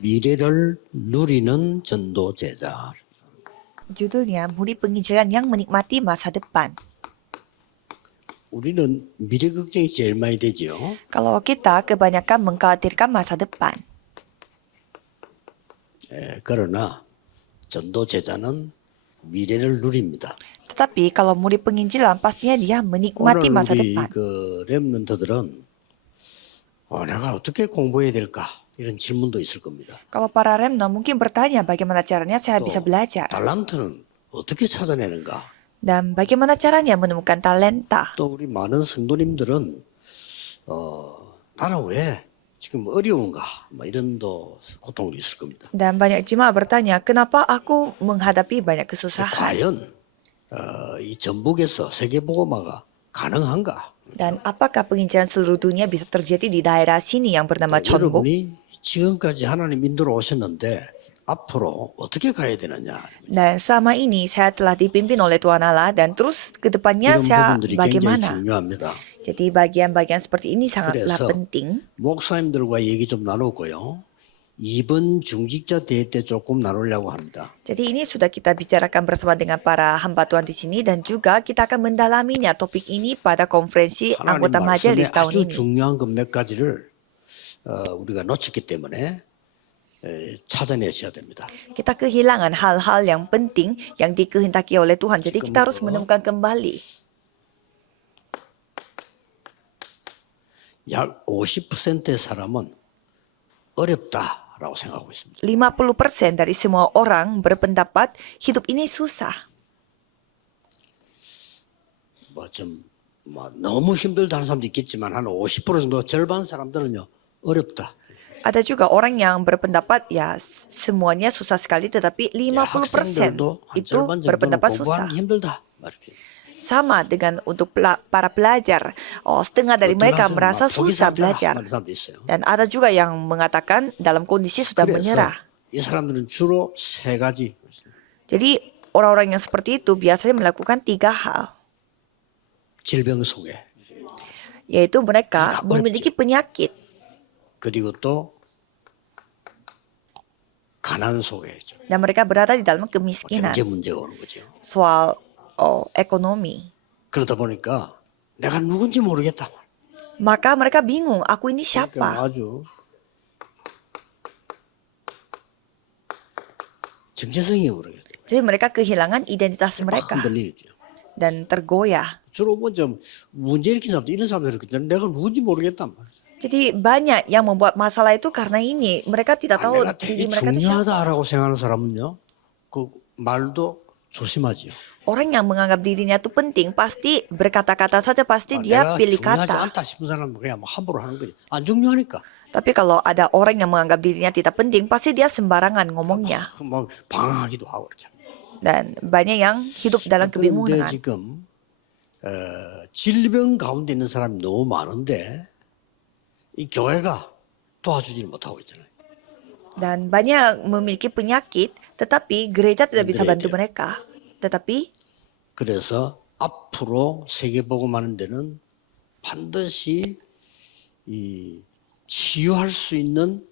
미래를 누리는 전도 제자. Judulnya Murid Penginjilan yang Menikmati Masa Depan. 우리는 미래 걱정이 제일 많이 되죠. Kalau kita kebanyakan mengkhawatirkan masa depan. 그러나 전도 제자는 미래를 누립니다. Tetapi kalau murid penginjilan pastinya dia menikmati 오늘 masa 우리 depan. 그 렘넌트들은 내가 어떻게 공부해야 될까 이런 질문도 있을 겁니다. Kalau para remnant mungkin bertanya bagaimana caranya saya bisa belajar. 달란트는 어떻게 찾아내는가? Dan bagaimana caranya menemukan talenta. 또 우리 많은 성도님들은 나는 왜 지금 어려운가? 뭐 이런 또 고통도 있을 겁니다. Dan banyak jemaat bertanya, kenapa aku menghadapi banyak kesusahan? 과연 이 전북에서 세계복음화가 가능한가? Dan apakah penginjilan seluruh dunia bisa terjadi di daerah sini yang bernama Chonbuk? 여러분이 지금까지 하나님 인도로 오셨는데 앞으로 어떻게 가야 되느냐? Dan selama ini saya telah dipimpin oleh Tuhan Allah dan terus ke depannya 이런 saya 부분들이 굉장히 bagaimana? 중요합니다. Jadi bagian-bagian seperti ini sangatlah 그래서 penting. 목사님들과 얘기 좀 나누고요. 이번 중직자 대회 때 조금 나누려고 합니다. Jadi ini sudah kita bicarakan bersama dengan para hamba Tuhan di sini dan juga kita akan mendalaminya topik ini pada konferensi 하나님 anggota 말씀에 majelis tahun 아주 ini. 중요한 것 몇 가지를 우리가 놓쳤기 때문에 찾아내셔야 됩니다. Kita kehilangan hal-hal yang penting yang dikehendaki oleh Tuhan. Jadi kita harus menemukan kembali. 약 50%의 사람은 어렵다라고 생각하고 있습니다. 50% dari semua orang berpendapat hidup ini susah. 너무 힘들다는 사람도 있겠지만 한 50% 정도 절반 사람들은요 어렵다. Ada juga orang yang berpendapat ya semuanya susah sekali tetapi 50% 학생들도 한 itu 절반 정도는 berpendapat susah. 공부하는 게 힘들다. 이렇게. Sama dengan untuk para pelajar. Setengah dari 어떤 mereka 사람들은 merasa 막 susah 포기하자 belajar. 하는 사람도 있어요. Dan ada juga yang mengatakan dalam kondisi sudah 그래서 menyerah. 이 사람들은 주로 세 가지 Jadi orang-orang yang seperti itu biasanya melakukan 3 hal. 질병 속에 Yaitu mereka 어렵죠. memiliki penyakit. 그리고 또 가난 속에 있죠. Dan mereka berada di dalam kemiskinan. 경제 문제가 오는 거죠. Soal ekonomi. 그러다 보니까 내가 누군지 모르겠다. Maka mereka bingung, aku ini 그러니까 siapa? 아주 정체성이 모르겠다. Jadi mereka kehilangan identitas mereka 흔들리죠. dan tergoyah. 주로 좀 문제 일으킨 사람들 이런 사람들이 내가 누군지 모르겠단 말이죠. Jadi banyak yang membuat masalah itu karena ini. Mereka tidak tahu 내가 diri 되게 mereka itu siapa. 중요하다라고 생각하는 사람은요, 그 말도 조심하지요. Orang yang menganggap dirinya itu penting pasti berkata-kata saja pasti dia 내가 pilih 중요하지 kata. 않다 싶은 사람은 그냥 뭐 함부로 하는 거지. 안 중요하니까. Tapi kalau ada orang yang menganggap dirinya tidak penting pasti dia sembarangan ngomongnya. 막 방황하기도 하고 이렇게. Dan banyak yang hidup dalam 그런데 kebingungan. 지금 질병 가운데 있는 사람이 너무 많은데 이 교회가 도와주지를 못하고 있잖아요. Dan banyak memiliki penyakit tetapi gereja tidak bisa bantu mereka. Tetapi 그래서 앞으로 세계복음하는 데는 반드시 이 치유할 수 있는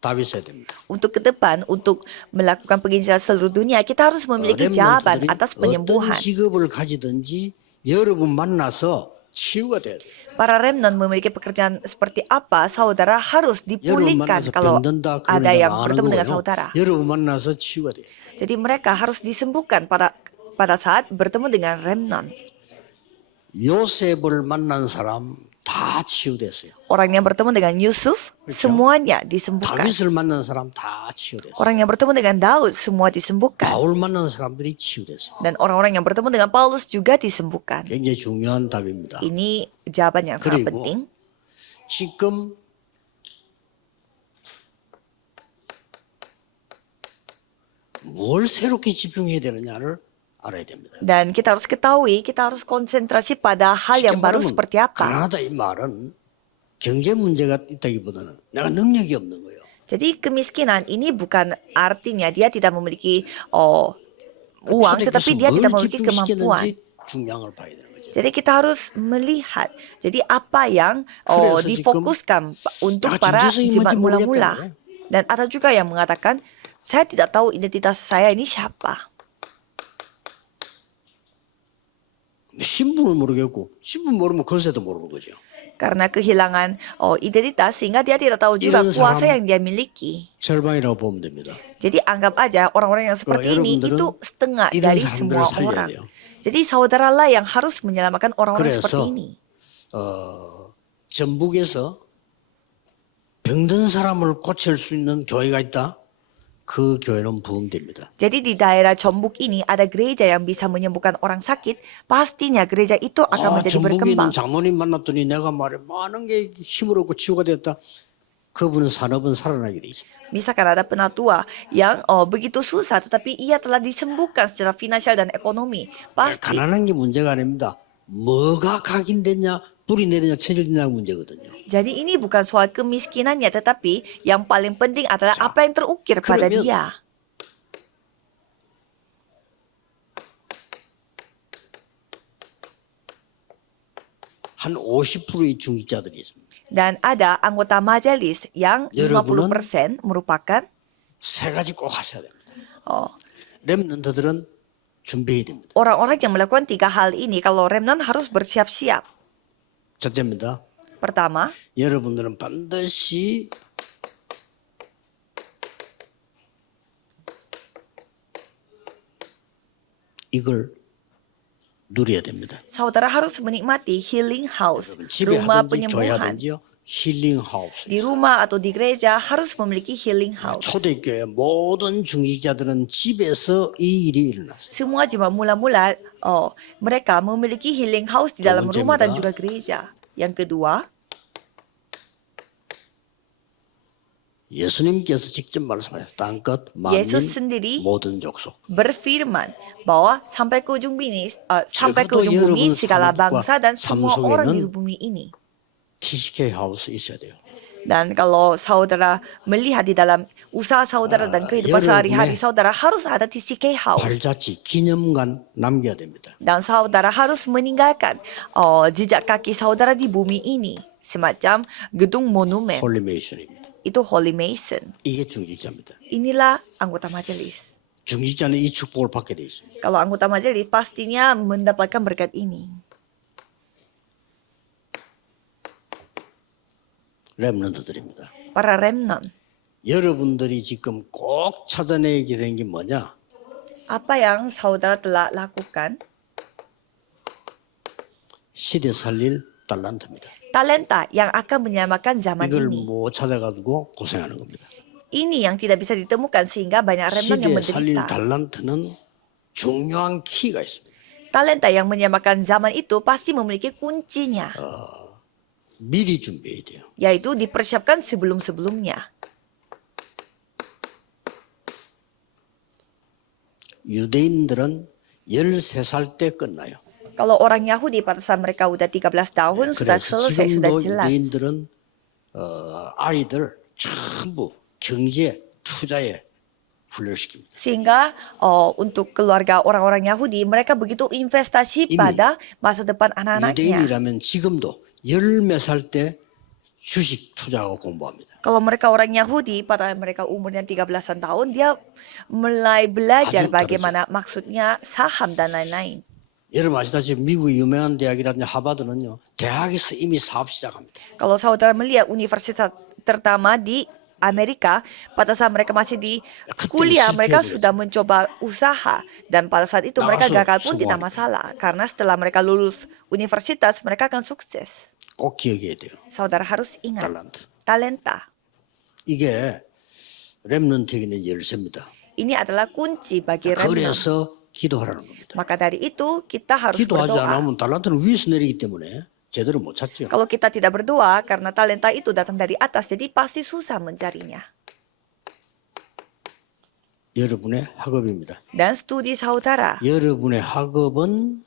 답이 있어야 됩니다. untuk ke depan, untuk melakukan penginjilan seluruh dunia, kita harus memiliki jawaban 렘넌트들이 atas 어떤 penyembuhan. 직업을 가지든지 여러분 만나서 치유가 돼야 돼요. Para remnant memiliki pekerjaan seperti apa, saudara harus 여러분 dipulihkan 만나서 kalau 변든다 ada 그러니까 yang 나는 bertemu dengan 거예요. saudara. 여러분 만나서 치유가 돼요. Jadi mereka harus disembuhkan pada saat bertemu dengan remnant. 요셉을 만난 사람 다 치유됐어요. Orang yang bertemu dengan Yusuf, semuanya disembuhkan. 다윗을 만난 사람 다 치유됐어요. Orang yang bertemu dengan Daud, semua disembuhkan. 바울 만난 사람들이 치유됐어요. Dan orang-orang yang bertemu dengan Paulus juga disembuhkan. 굉장히 중요한 답입니다. Ini jawaban yang sangat 그리고 penting. 지금 뭘 새롭게 집중해야 되느냐를 알아야 됩니다. Dan kita harus ketahui, kita harus konsentrasi pada hal yang 쉽게 baru 말하면 seperti apa. 가난하다 이 말은 경제 문제가 있다기보다는 내가 능력이 없는 거예요. Jadi kemiskinan ini bukan artinya dia tidak memiliki uang, tetapi dia tidak memiliki kemampuan. 중량을 봐야 되는 거죠. Jadi kita harus melihat. Jadi apa yang 그래서 difokuskan untuk 내가 para 진정성이 jemaat 뭔지 mula-mula. 모르겠다는 Dan ada juga yang mengatakan, saya tidak tahu identitas saya ini siapa. 신분을 모르겠고 신분 모르면 권세도 모르는 거죠. Karena kehilangan identitas sehingga dia tidak tahu juga 이런 kuasa 사람- yang dia miliki. 절반이라고 보면 됩니다. Jadi anggap aja orang-orang yang seperti ini 여러분들은 itu setengah 이런 dari 사람들을 semua 살려야 orang. 돼요. Jadi saudaralah yang harus menyelamatkan orang-orang 그래서 seperti ini. 전북에서 병든 사람을 고칠 수 있는 교회가 있다. 그 교회는 부흥됩니다. Jadi di daerah Combuk ini ada gereja yang bisa menyembuhkan orang sakit, pastinya gereja itu akan menjadi 전북에 있는 berkembang. 장로님 만났더니 내가 말해 많은 게 힘을 얻고 치유가 됐다. 그분은 산업은 살아나게 돼 있습니다. Misalkan ada penatua yang begitu susah tetapi ia telah disembuhkan secara finansial dan ekonomi. Pasti. 가난한 게 문제가 아닙니다. 뭐가 각인됐냐, 뿌리 내리냐, 체질이냐 문제거든요. Jadi ini bukan soal kemiskinannya tetapi yang paling penting adalah 자, apa yang terukir pada 그러면 dia. 한 50%의 중직자들이 있습니다. Dan ada anggota majelis yang 여러분은 50% merupakan 세 가지 꼭 하셔야 됩니다. oh, 렘넌트들은 준비해야 됩니다. orang-orang yang melakukan 3 hal ini. Kalau remnant harus bersiap-siap. 첫째입니다. Pertama, 여러분들은 반드시 이걸 누려야 됩니다. saudara harus menikmati healing house, 여러분 집에 rumah 하든지 교회 penyembuhan. 하든지요. 힐링 하우스. Di rumah atau di gereja harus memiliki healing house. 초대교회 모든 중직자들은 집에서 이 일이 일어났어요. Semua jemaat mula-mula, mereka memiliki healing house di dalam rumah dan juga gereja. Yang kedua, 예수님께서 직접 말씀하셨어요. 땅끝 만민 Yesus sendiri 모든 족속. berfirman bahwa sampai ke ujung bumi, 적어도 segala 여러분 bangsa dan 삶 semua orang di 속에는 bumi ini. TCK 하우스 있어야 돼요. Dan kalau saudara melihat di dalam usaha saudara dan kehidupan sehari-hari 여러분의 saudara harus ada TCK house. 발자취, 기념관 남겨야 됩니다. Dan saudara harus meninggalkan jejak kaki saudara di bumi ini. Semacam gedung monumen. 홀리메이션입니다. Itu Holy Mason. 이게 중직자입니다. Inilah anggota majelis. 중직자는 이 축복을 받게 돼 있습니다. Kalau anggota majelis pastinya mendapatkan berkat ini. 렘넌트들입니다. Para remnant. 여러분들이 지금 꼭 찾아내게 된 게 뭐냐? Apa yang saudara telah lakukan? 시대 살릴 달란트입니다. Talenta yang akan menyamakan zaman 이걸 ini. 못 찾아가지고 고생하는 겁니다. Ini yang tidak bisa ditemukan sehingga banyak remnant yang 시대 살릴 menderita. 달란트는 중요한 키가 있습니다. Talenta yang menyamakan zaman itu pasti memiliki kuncinya, 미리 준비해야 돼요. yaitu dipersiapkan sebelum-sebelumnya. 유대인들은 13살 때 끝나요. Kalau orang Yahudi pada saat mereka udah 13 tahun sudah 그래서 selesai, sudah 지금도 jelas. 유대인들은 아이들 전부 경제 투자에 훈련시킵니다. Sehingga untuk keluarga orang-orang Yahudi mereka begitu investasi 이미 pada masa depan anak-anaknya. 유대인이라면 지금도 열 몇 살 때 주식 투자하고 공부합니다. Kalau mereka orang Yahudi pada mereka umurnya 13-an tahun dia mulai belajar 아주 bagaimana maksudnya saham dan lain-lain. 여러분 아시다시피 미국의 유명한 대학이라든지 하버드는요. 대학에서 이미 사업 시작합니다. Kalau saudara melihat universitas terutama di Amerika, pada saat mereka masih di kuliah, mereka sudah mencoba usaha. Dan pada saat itu mereka gagal pun tidak masalah. Karena setelah mereka lulus universitas, mereka akan sukses. 꼭 기억해야 돼요. Saudara harus ingat, 탤런트. talenta. 이게 렘넌트에게 있는 열쇠입니다. Ini adalah kunci bagi remnant. 그래서 기도하라는 겁니다. Maka dari itu, kita harus 기도하지 berdoa. 않으면 달란트는 위에서 내리기 때문에 제대로 못 찾죠. Kalau kita tidak berdoa, karena talenta itu datang dari atas, jadi pasti susah mencarinya. 여러분의 학업입니다. Dan studi saudara. 여러분의 학업은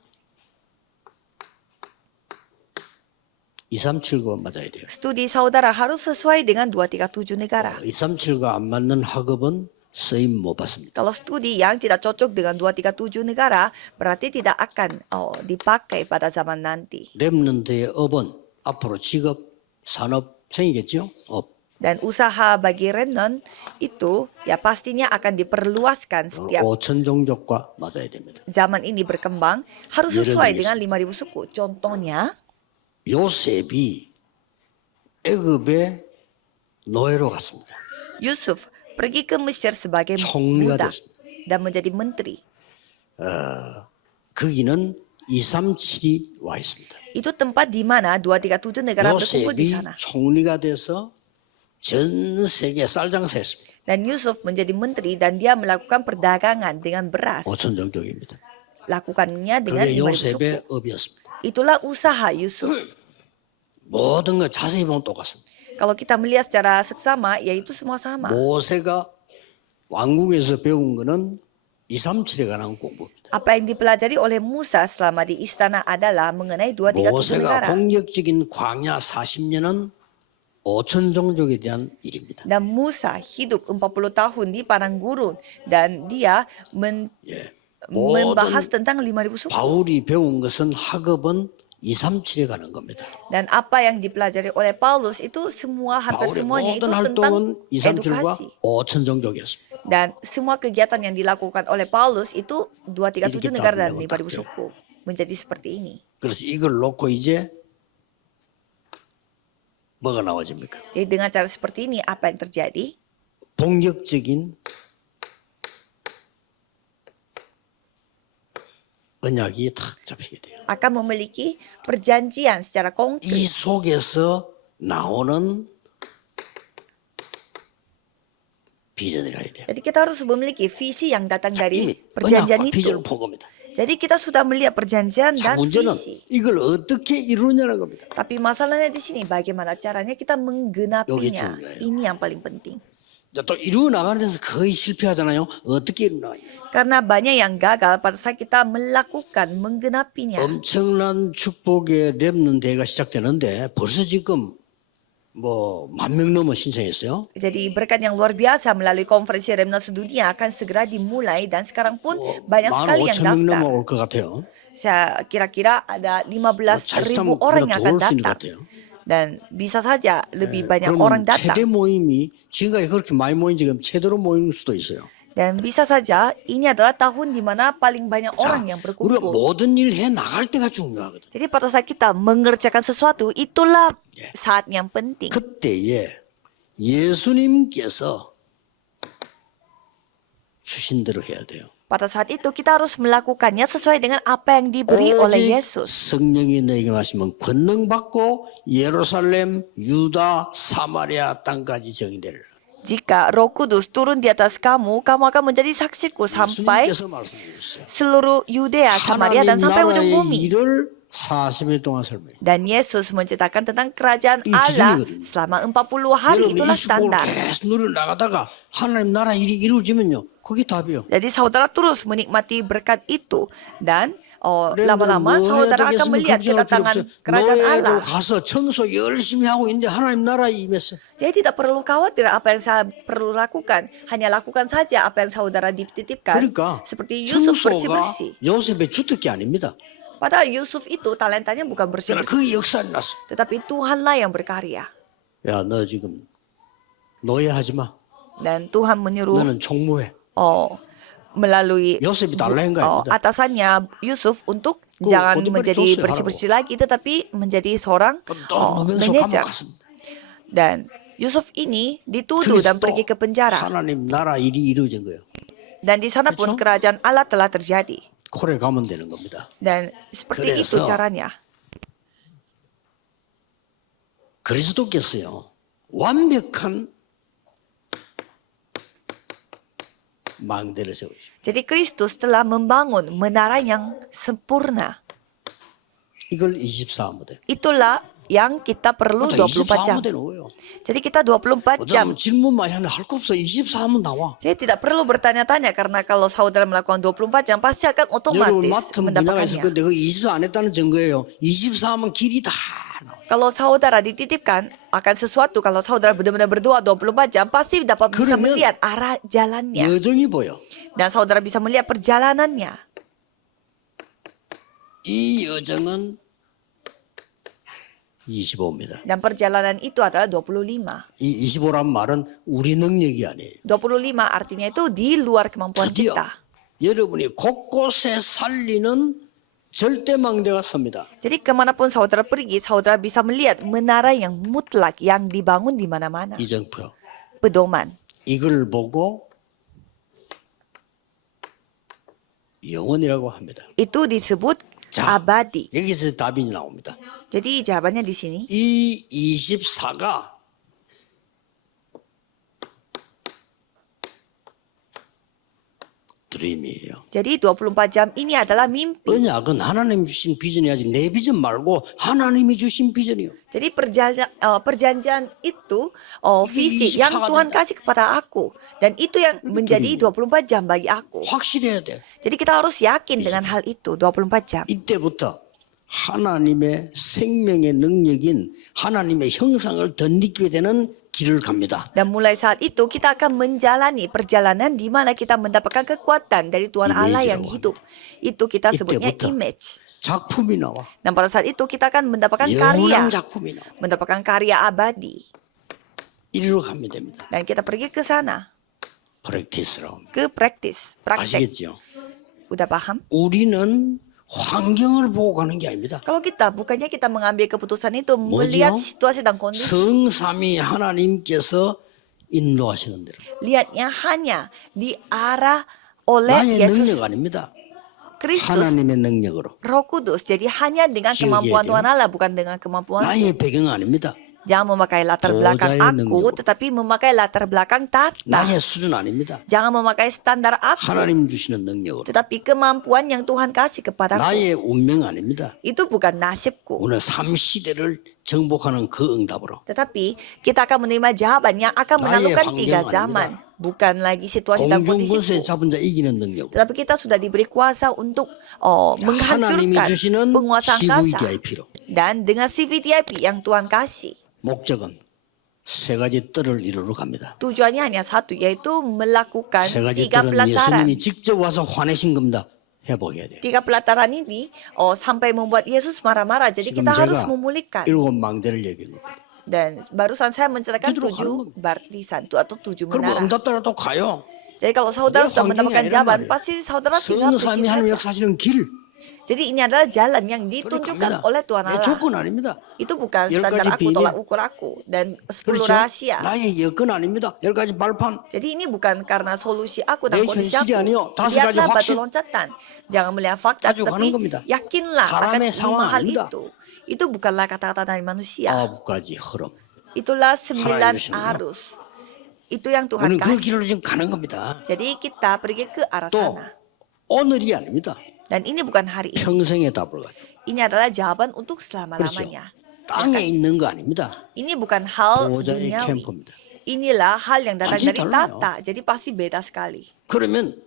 237과 맞아야 돼요. Studi saudara harus sesuai dengan 237 negara. 237과 안 맞는 학업은 쓰임 못 받습니다. Kalau studi yang tidak cocok dengan 237 negara, berarti tidak akan dipakai pada zaman nanti. 렘넌트의 업은 앞으로 직업, 산업 생기겠죠? 업. Dan usaha bagi remnant itu ya pastinya akan diperluaskan setiap 5천 종족과 맞아야 됩니다. zaman ini berkembang, harus 예를 sesuai dengan 들겠습니다. 5.000 suku. Contohnya, 요셉이 애굽의 노예로 갔습니다. Yusuf pergi ke Mesir sebagai 총리가 budak 됐습니다. dan menjadi menteri. 거기는 237이 와 있습니다. Itu tempat di mana 237 negara berkumpul di 요셉이 sana. 총리가 돼서 전 세계 쌀장사했습니다. Dan Yusuf menjadi menteri dan dia melakukan perdagangan dengan beras. 5천 종족입니다. Lakukannya dengan 그게 5.000 suku. 요셉의 업이었습니다. Itulah usaha Yusuf. 모든 거 자세히 보면 똑같습니다. Kalau kita melihat secara seksama, yaitu semua sama. 모세가 왕궁에서 배운 거는 237에 관한 공부입니다. Apa yang dipelajari oleh Musa selama di istana adalah mengenai 237 모세가 negara. 본격적인 광야 40년은 5천 종족에 대한 일입니다. Dan Musa hidup 40 tahun di padang gurun dan dia 예. membahas 모든 tentang 5.000 suku. 바울이 배운 것은 학업은 237에 관한 겁니다. Dan apa yang dipelajari oleh Paulus itu semua hampir 바울의 semuanya itu 모든 tentang 활동은 237과 edukasi. 5천 종족이었습니다. Dan semua kegiatan yang dilakukan oleh Paulus itu 237 이렇게 negara dan 답변하고 5.000 suku. Menjadi seperti ini. 그래서 이걸 놓고 이제 뭐가 나와집니까? Jadi dengan cara seperti ini apa yang terjadi? 본격적인 언약이 탁 잡히게 돼요. Akan memiliki perjanjian secara 이 konkret. 속에서 나오는 비전이라 해야 돼요. Jadi kita harus memiliki visi yang datang dari 이미 perjanjian 언약과 비전을 itu. 본 겁니다. Jadi kita sudah melihat perjanjian 자, dan 문제는 visi. 이걸 어떻게 이루느냐는 겁니다. Tapi masalahnya di sini bagaimana caranya kita menggenapinya. 중요해요. Ini yang paling penting. 자, 또 이루어 나가는 데서 거의 실패하잖아요. 어떻게 이루나요? Karena banyak yang gagal pada saat kita melakukan menggenapinya. 엄청난 축복의 렘넌트 대회가 시작되는데 벌써 지금 뭐 10,000명 넘어 신청했어요. Jadi berkat yang luar biasa melalui konferensi Remnant sedunia akan segera dimulai dan sekarang pun banyak sekali yang 15,000명 daftar. 넘어 올 것 같아요. Saya kira-kira ada 15.000 자칫하면 orang 우리가 yang 더 akan 올 수 있는 것 datang. 같아요. Dan bisa saja lebih banyak 그러면 orang datang. 최대 모임이 지금까지 그렇게 많이 모인 지금 최대로 모일 수도 있어요. Dan bisa saja ini adalah tahun di mana paling banyak 자, orang yang 우리가 berkumpul. 모든 일 해 나갈 때가 중요하거든. Jadi pada saat kita mengerjakan sesuatu, itulah saat yang penting. 그때에 예수님께서 주신 대로 해야 돼요. Pada saat itu kita harus melakukannya sesuai dengan apa yang diberi oleh 오직 Yesus. 성령이 너에게 마시면 권능 받고 예루살렘, 유다, 사마리아 땅까지 정의되리라. Jika Roh Kudus turun di atas kamu, kamu akan menjadi saksiku sampai 예수님께서 말씀해 주셨어요. seluruh Yudea, Samaria, dan sampai ujung 나라의 bumi. 일을 40일 동안 설명해. Dan Yesus menceritakan tentang kerajaan 이 Allah 기준이거든요. selama 40 hari. 여러분 이 Itulah 축복을 standar. 계속 누려 나가다가 하나님 나라 일이 이루어지면요. 그게 답이요. Jadi saudara terus menikmati berkat itu. Dan 여러분들은 lama-lama 뭐 해야 saudara akan 되겠으면 melihat 걱정할 필요 kedatangan 없어요. kerajaan 노예로 Allah. 가서 청소 열심히 하고 있는데 하나님 나라에 임했어. Jadi tidak perlu khawatir apa yang saya perlu lakukan. Hanya lakukan saja apa yang saudara dititipkan. 그러니까 Seperti Yusuf 청소가 bersih-bersih. 요셉의 주특기 아닙니다. Padahal Yusuf itu talentanya bukan 그러나 bersih-bersih. 그 역사를 났어. Tetapi Tuhanlah yang berkarya. 야, 너 지금 노예하지 마. Dan Tuhan menyuruh 너는 총무해. melalui 요셉이 달라인 거 아닙니다. atasannya Yusuf untuk 그 jangan 어디 menjadi 줬어요, bersih-bersih lagi tetapi menjadi seorang 또 노명소 manajer. 감옥 갔습니다. Dan Yusuf ini dituduh dan pergi ke penjara. 하나님 나라 일이 이루어진 거예요. Dan di sana pun 그렇죠? kerajaan Allah telah terjadi. 콜에 가면 되는 겁니다. Dan seperti itu 그래서 caranya. 그리스도께서요. 완벽한 망대를 세우십니다. Jadi Kristus telah membangun menara yang sempurna. 이걸 24무 돼. Itulah yang kita perlu 24 jam. 24무 되는 거예요. Jadi kita 24 jam. 어쩌면 질문만 하면 할 거 없어. 24무 나와. Jadi tidak perlu bertanya-tanya karena kalau saudara melakukan 24 jam pasti akan 여러분 otomatis 마트 분야가 있을 mendapatkannya. 건데 그 24 안 했다는 증거예요. 24면 길이 다 나와요. Kalau saudara dititipkan akan sesuatu, kalau saudara benar-benar berdoa 24 jam, pasti dapat bisa 그러면 melihat arah jalannya. 여정이 보여. Dan saudara bisa melihat perjalanannya. 이 여정은 25입니다. Dan perjalanan itu adalah 25. 이 25란 말은 우리 능력이 아니에요. 25 artinya itu di luar kemampuan 드디어 kita. 여러분이 곳곳에 살리는 절대망대가 섭니다. Jadi kemanapun saudara pergi, saudara bisa melihat menara yang mutlak yang dibangun di mana-mana. 이정표. Pedoman. 이걸 보고 영원이라고 합니다. Itu disebut 자, abadi. 여기서 답이 나옵니다. Jadi jawabannya di sini. 이 24가 드림이에요. Jadi 24 jam ini adalah mimpi. 언약은 하나님 주신 비전이야지 내 비전 말고 하나님이 주신 비전이요. Jadi perjanjian itu visi Ini yang 24 Tuhan jam. kasih kepada aku. Dan itu yang menjadi 24 jam bagi aku. 확실해야 돼. Jadi kita harus yakin dengan hal itu 24 jam. 이때부터 하나님의 생명의 능력인 하나님의 형상을 덧입게 되는 길을 갑니다. Dan mulai saat itu kita akan menjalani perjalanan di mana kita mendapatkan kekuatan dari Tuhan Allah yang hidup. Itu kita sebutnya 이때부터 image. 작품이 나와. Dan pada saat itu kita akan mendapatkan karya. 영원한 작품이 나와. Mendapatkan karya abadi. 이리로 가면 됩니다. Dan kita pergi ke sana. 프랙티스라고 합니다. Ke praktis. Praktek. 아시겠죠? Udah paham? 우리는 환경을 보고 가는 게 아닙니다. Kalau kita, bukannya kita mengambil keputusan itu melihat situasi dan kondisi. 성삼위 하나님께서 인도하시는 대로. Lihatnya hanya diarah oleh 나의 Yesus 능력 아닙니다. Kristus, 하나님의 능력으로. Roh Kudus. Jadi hanya dengan 기억해야 kemampuan 돼요. Tuhan Allah, bukan dengan kemampuan. 나의 배경 아닙니다. Jangan memakai latar belakang 보호자의 aku, 능력으로. tetapi memakai latar belakang tata. 나의 수준 아닙니다. Jangan memakai standar aku, 하나님 주시는 능력으로. tetapi kemampuan yang Tuhan kasih kepadaku. 나의 운명 아닙니다. Itu bukan nasibku. 오늘 3시대를 정복하는 그 응답으로. Tetapi kita akan menerima jawaban yang akan 나의 menaklukkan 환경 3 zaman. Bukan lagi situasi dan 공중권세 kondisiku. 잡은 자 이기는 능력으로. Tetapi kita sudah diberi kuasa untuk 하나님이 menghancurkan 주시는 penguasa angkasa. CVDIP로. Dan dengan CVDIP yang Tuhan kasih. 목적은 세 가지 뜰을 이루러 갑니다. Tujuannya hanya satu, yaitu melakukan 세 가지 3 뜰은 pelataran. 예수님이 직접 와서 화내신 겁니다. 해보게 돼요. 3 pelataran ini sampai membuat Yesus marah-marah. Jadi 지금 kita harus 제가 memulihkan. 7 망대를 얘기한 겁니다. Dan barusan saya menceritakan Itu kalau- 7 barisan atau 7 그리고 menara. 응답 따라 또 가요. Jadi kalau saudara Dia sudah 환경이 mendapatkan 아니란 jawaban, 말이에요. pasti saudara tinggal pergi 성삼위 하나님 saja. 역사하시는 길. Jadi ini adalah jalan yang 그리 ditunjukkan 갑니다. oleh Tuhan 내 Allah. 조건 아닙니다. Itu bukan 10 standar 가지 aku, 비밀. tolak ukur aku. Dan 10 그렇죠? rahasia. 나의 여건 아닙니다. 10가지 발판. Jadi ini bukan karena solusi aku dan 내 kondisi 현실이 aku. 아니요. 5 가지 Lihatlah batu 확신. loncatan. Jangan melihat fakta, 가지고 tetapi 가는 겁니다. yakinlah akan 사람의 상황 5 hal 아닙니다. itu. Itu bukanlah kata-kata dari manusia. 9가지 흐름. Itulah 하나님 9 주시는 arus. Itu yang Tuhan 우리는 그 kasih. 길로 지금 가는 겁니다. Jadi kita pergi ke arah 또 sana. 오늘이 아닙니다. Dan ini bukan hari ini. 평생의 답을 가지고. Ini adalah jawaban untuk 그렇죠. selama-lamanya. 땅에 있는 거 아닙니다. Ini bukan hal 보호자의 duniawi. 캠프입니다. Inilah hal yang datang 완전히 dari 달라요. tata. Jadi pasti beda sekali. 그러면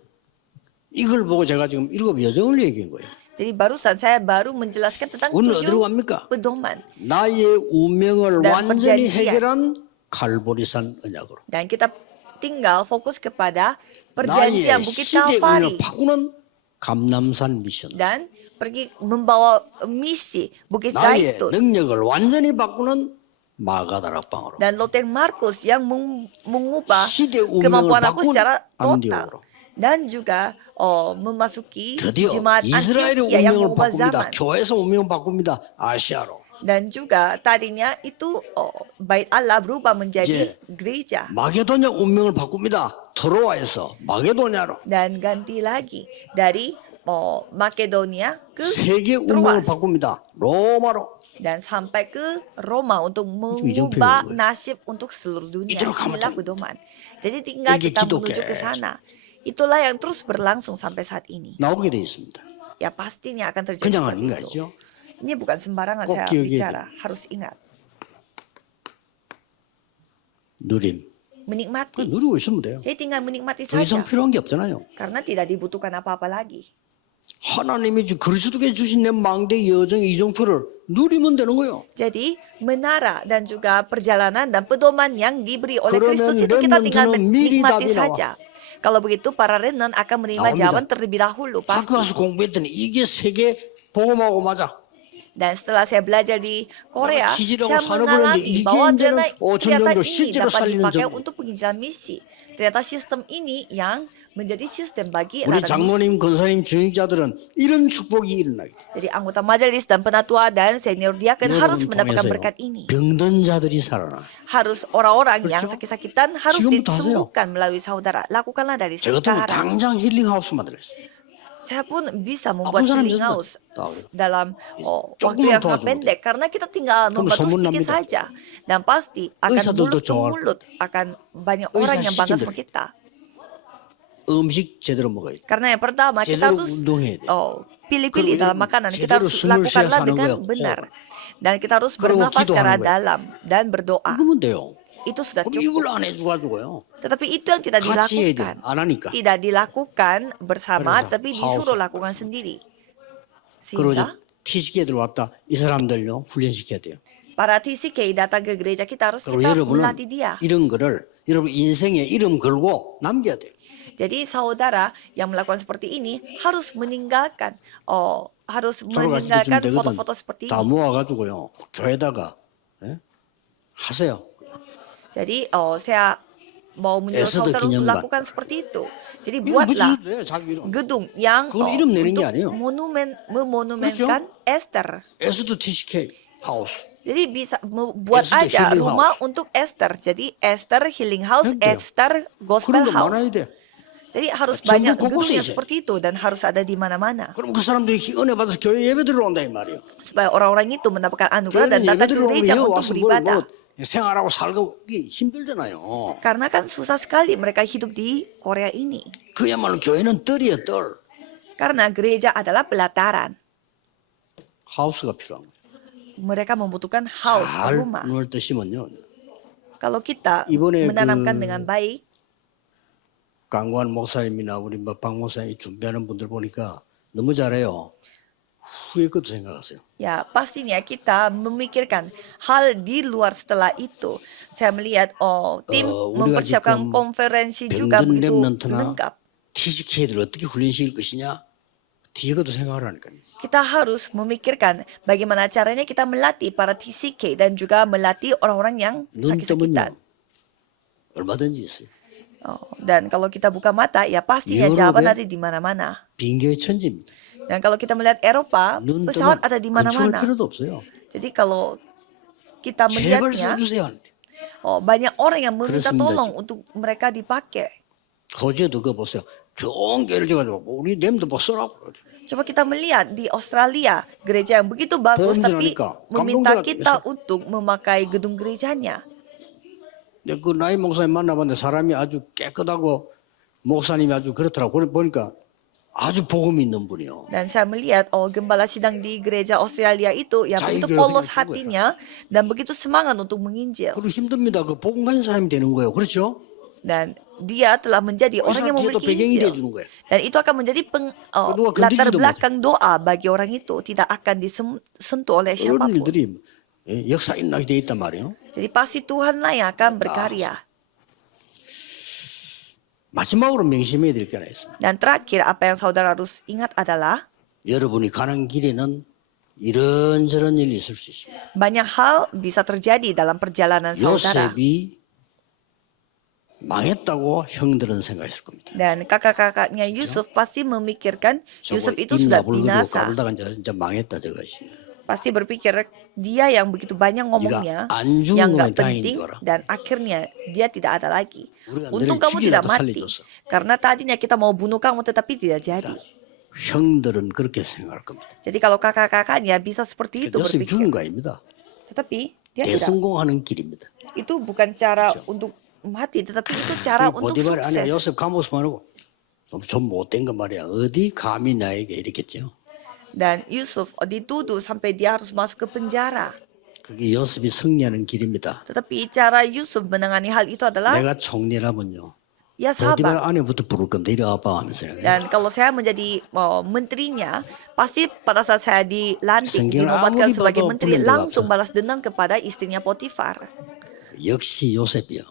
이걸 보고 제가 지금 7 여정을 얘기한 거예요. Jadi barusan saya baru menjelaskan tentang 오늘 7 어디로 갑니까? pedoman. 나의 운명을 Dan 완전히 perjanjian. 해결한 갈보리산 언약으로. Dan kita tinggal fokus kepada perjanjian 나의 Bukit 시대 운명을 Kalvari. 바꾸는 감남산 미션. Dan pergi membawa misi Bukit 나의 Zaitun. 능력을 완전히 바꾸는 마가다락방으로. Dan loteng Markus yang mengubah 시대 운명을 kemampuan aku 바꾼 secara total. 안디옥으로. Dan juga memasuki 드디어 jemaat 이스라엘의 Antioquia yang 운명을 mengubah 바꿉니다. zaman. 교회에서 운명을 바꿉니다. 아시아로. Dan juga tadinya itu bait Allah berubah menjadi 이제 gereja. 마게도냐 운명을 바꿉니다. 트로아에서 마게도냐로. Dan ganti lagi dari Makedonia ke 세계 운명을 Troas. 바꿉니다. 로마로. Dan sampai ke Roma untuk 이정표예요, mengubah 이거예요. nasib untuk seluruh dunia. 이대로 가면 Inilah 됩니다. pedoman. Jadi tinggal 이게 kita 기독교예요. menuju ke sana. Itulah yang terus berlangsung sampai saat ini. 나오게 돼 있습니다. Ya pastinya akan terjadi 그냥 seperti 하는 거 itu. 아니죠? Ini bukan sembarangan 꼭 saya 기억해야 bicara. Harus ingat. 누림. Menikmati. 그냥 누리고 있으면 돼요. Jadi tinggal menikmati 더 이상 saja. 필요한 게 없잖아요. Karena tidak dibutuhkan apa-apa lagi. 하나님이 그리스도께 주신 내 망대 여정 이정표를 누리면 되는 거예요. Jadi menara dan juga perjalanan dan pedoman yang diberi oleh Kristus 그러면 itu kita tinggal remnant는 미리 menikmati 답이 나와. saja. Kalau begitu para remnant akan menerima 나옵니다. jawaban terlebih dahulu 학교 pasti. 가서 공부했더니 이게 세계 복음하고 맞아. Dan setelah saya belajar di Korea, 기지라고 saya 산업을 mengalami 했는데 이게 bahwa 이제는 ternyata 5천 ternyata 정도 ini 실제로 dapat 살리는 dipakai 정도. untuk penginjilan misi. Ternyata sistem ini yang menjadi sistem bagi 우리 ladang misi. 장로님, 권사님, 주임자들은 이런 축복이 일어나게 돼. Jadi anggota majelis dan penatua dan senior diaken harus 여러분 mendapatkan 통해서요. berkat ini. 병든 자들이 살아나. Harus orang-orang yang 그렇죠? sakit-sakitan harus 지금부터 하세요. disembuhkan melalui saudara. Lakukanlah dari 저 같은 거 sekarang. 당장 힐링하우스 만들었어요. Saya pun bisa 아픈 membuat 사람 healing 있으면 house tahu. dalam waktu 조금만 yang sangat 도와주면 pendek karena kita tinggal 그럼 membantu 소문 sedikit 납니다. saja dan pasti akan 의사들도 mulut ke 좋아할 mulut akan banyak 의사 orang yang bangga 시킨대로. sama kita. 음식 제대로 먹어야 돼. Karena yang pertama kita 제대로 harus 운동해야 돼. pilih-pilih 그리고 dalam makanan. Kita 제대로 harus 숨을 lakukanlah 쉬어서 하는 dengan 거예요. benar. Dan kita harus 그리고 bernafas secara 기도하는 거예요. dalam dan berdoa. 이거면 돼요. Itu sudah 그럼 cukup. 이걸 안 해줘가지고요. Tetapi itu yang tidak 같이 해야 돼. dilakukan. 안 하니까. Tidak dilakukan bersama, 그래서 tapi disuruh 하우스. lakukan sendiri. 그리고 이제 Sehingga 티식에 들어왔다. 이 사람들요 훈련시켜야 돼요. para TCK datang ke gereja kita harus 그리고 kita 여러분은 melatih dia. 이런 거를 여러분 인생에 이름 걸고 남겨야 돼요. Jadi saudara yang melakukan seperti ini harus meninggalkan, harus 돌아가실 때쯤 meninggalkan 되거든. foto-foto seperti 다 ini. 모아가지고요. 교회다가 예? 하세요. Jadi saya mau menyuruh 에스더 saudara untuk 기념관. lakukan seperti itu. Jadi 이름 buatlah 붙여도 돼요. 자기 이름. gedung yang 그건 이름 내는 게 untuk 아니에요. memonumenkan Esther. 에스더 TCK 하우스. Jadi bisa buat Esther aja Healing rumah House. untuk Esther. Jadi Esther Healing House, 그래요. Esther Gospel 그런 거 House. 많아야 돼. Jadi harus 전부 banyak 곳곳에 gedung yang 있어요. seperti itu dan harus ada di mana-mana 그럼 그 사람들이 은혜 받아서 교회 예배 들어온다 이 말이에요. supaya orang-orang itu mendapatkan anugerah dan 교회는 예배 datang ke 들어오면 gereja 여기 untuk 와서 beribadah. 생활하고 살고 이게 힘들잖아요. Karena kan susah sekali mereka hidup di Korea ini. 그야말로 교회는 뜰이에요, 뜰. Karena gereja adalah pelataran. 하우스가 필요한 거예요. Mereka membutuhkan house, 잘 rumah. 눈을 뜨시면요. Kalau kita 이번에 menanamkan 그 dengan baik, 강관 목사님이나 우리 박 목사님이 준비하는 분들 보니까 너무 잘해요. 후에 것도 생각하세요. ya pastinya kita memikirkan hal di luar setelah itu. Saya melihat tim 우리가 mempersiapkan 지금 konferensi juga 병든 begitu 렘넌트나 lengkap. TCK들 어떻게 훈련시킬 것이냐 뒤에 것도 생각하라니까요. Kita harus memikirkan bagaimana caranya kita melatih para TCK dan juga melatih orang-orang yang 눈 sakit-sakitan. 뜨면요 얼마든지 있어요. Dan kalau kita buka mata, ya pastinya 유럽에 jawaban ada di mana-mana. 빈교의 천지입니다. Dan kalau kita melihat Eropa, 눈 pesawat 뜨면 ada di 건축할 mana-mana. 필요도 없어요. Jadi kalau kita 제발 melihatnya, 써주세요. 하는데. banyak orang yang meminta 그렇습니다, tolong 지금. untuk mereka dipakai. 호주에도 그거 보세요. 좋은 교회를 지어가지고 우리 렘도 뭐 써라고. Coba kita melihat di Australia, gereja yang begitu bagus, tapi 보험질하니까 meminta 감동돼가지고 kita untuk memakai gedung gerejanya. 근데 그 나이 목사님 만나봤는데 사람이 아주 깨끗하고 목사님이 아주 그렇더라고. 보니까 아주 복음 있는 분이요. Dan saya melihat, gembala sidang di gereja Australia itu yang 자기 begitu 교회 polos 그냥 hatinya dan begitu semangat untuk menginjil. 그리고 힘듭니다. 그 복음 가진 사람이 되는 거예요. 그렇죠? Dan dia telah menjadi orang yang 뒤에도 memiliki 배경이 Injil. 돼주는 거예요. Dan itu akan menjadi kedua, latar 건드리지도 belakang doa bagi orang itu. Tidak akan disentuh oleh 그런 siapapun. 일들이 역사 일어나게 돼 있단 말이에요. Jadi pasti Tuhanlah yang akan berkarya. 마지막으로 명심해야 될 게 하나 있습니다. Dan terakhir apa yang saudara harus ingat adalah 여러분이 가는 길에는 이런저런 일이 있을 수 있습니다. banyak hal bisa terjadi dalam perjalanan saudara. 요셉이 망했다고 형들은 생각했을 겁니다. Dan kakak-kakaknya Yusuf pasti memikirkan Yusuf itu sudah binasa. 까불다가 이제 망했다 저거. Pasti berpikir dia yang begitu banyak ngomongnya, 네가 안 죽은 yang 거면 gak 다행인 penting, 줄 알아. dan akhirnya dia tidak ada lagi. 우리가 Untung 너를 kamu tidak 죽이려다 mati, 살려줬어. karena tadinya kita mau bunuh kamu tetapi tidak jadi. 형들은 그렇게 생각할 겁니다. Jadi kalau kakak-kakaknya bisa seperti itu 요셉이 berpikir, 죽은 거 아닙니다. tetapi dia tidak. 대성공하는 길입니다. Itu bukan cara untuk mati, tetapi itu cara untuk 보디발 아니야 sukses. 요셉 감옥에서 말고 좀 못된 거 말이야. 어디 감히 나에게 이랬겠죠. Dan Yusuf dituduh sampai dia harus masuk ke penjara. 그게 요셉이 승리하는 길입니다. Tetapi cara Yusuf menangani hal itu adalah 내가 총리라면요. ya 어디 sabar. 안에부터 부를 겁니다. 이리 와봐 하면서. Dan kalau saya menjadi menterinya, pasti pada saat saya dilantik, 성경을 dinobatkan 아무리 sebagai 봐도 menteri, 보낸 데가 langsung 없어. balas dendam kepada istrinya Potifar. 역시 요셉이야.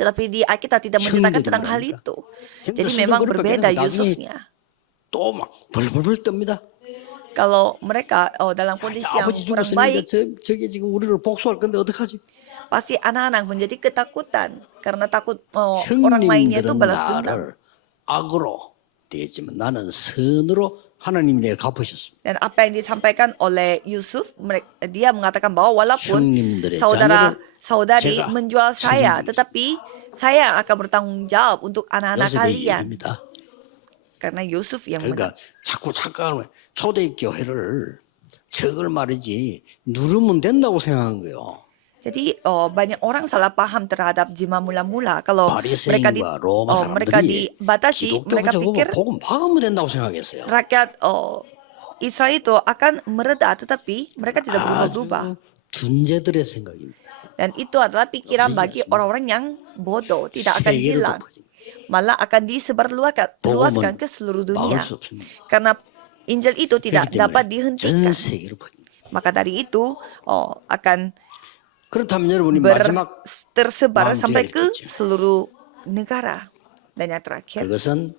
Tetapi di Alkitab tidak menceritakan 형들이 tentang hal 말합니다. itu. 형들 Jadi 수준 memang 그럴 berbeda 바뀌는데 나중에 Yusufnya. 또 막 벌벌벌 뜹니다. Kalau mereka dalam kondisi yang 아버지 kurang 죽었으니 이제 baik, 저게 지금 우리를 복수할 건데 어떡하지? pasti anak-anak menjadi ketakutan karena takut orang lainnya itu 형님들은 balas dendam. 나를 악으로 대했지만 나는 선으로 하나님이 내가 갚으셨습니다. Dan apa yang disampaikan oleh Yusuf, dia mengatakan bahwa walaupun 형님들의 saudara-saudari 자녀를 menjual saya, 책임지겠습니다. tetapi saya akan bertanggung jawab untuk anak-anak 요셉의 kalian. 얘기입니다. Karena Yusuf yang menang. 그러니까 자꾸 착각하는 거예요. 초대교회를 저걸 말이지 누르면 된다고 생각한 거예요. Jadi banyak orang salah paham terhadap jemaah mula-mula. Kalau 바리새인과 로마 mereka 사람들이 dibatasi, mereka 기독교 pikir 복음 박으면 된다고 생각했어요. rakyat Israel itu akan mereda, tetapi mereka tidak berubah-ubah. 아주 둔재들의 생각입니다. Dan itu adalah pikiran bagi orang-orang yang bodoh, tidak akan 세계를 hilang. 덮어줍니다. Malah akan disebarluaskan ke seluruh dunia. 막을 수 없습니다. Karena Injil itu tidak 그렇기 dapat 때문에 전 dihentikan. 세계로 퍼집니다. Maka dari itu akan 그렇다면 여러분이 마지막 tersebar 마음 sampai 뒤에 ke 있겠죠. seluruh negara. Dan yang terakhir, 그것은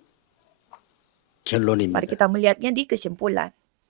결론입니다. mari kita melihatnya di kesimpulan.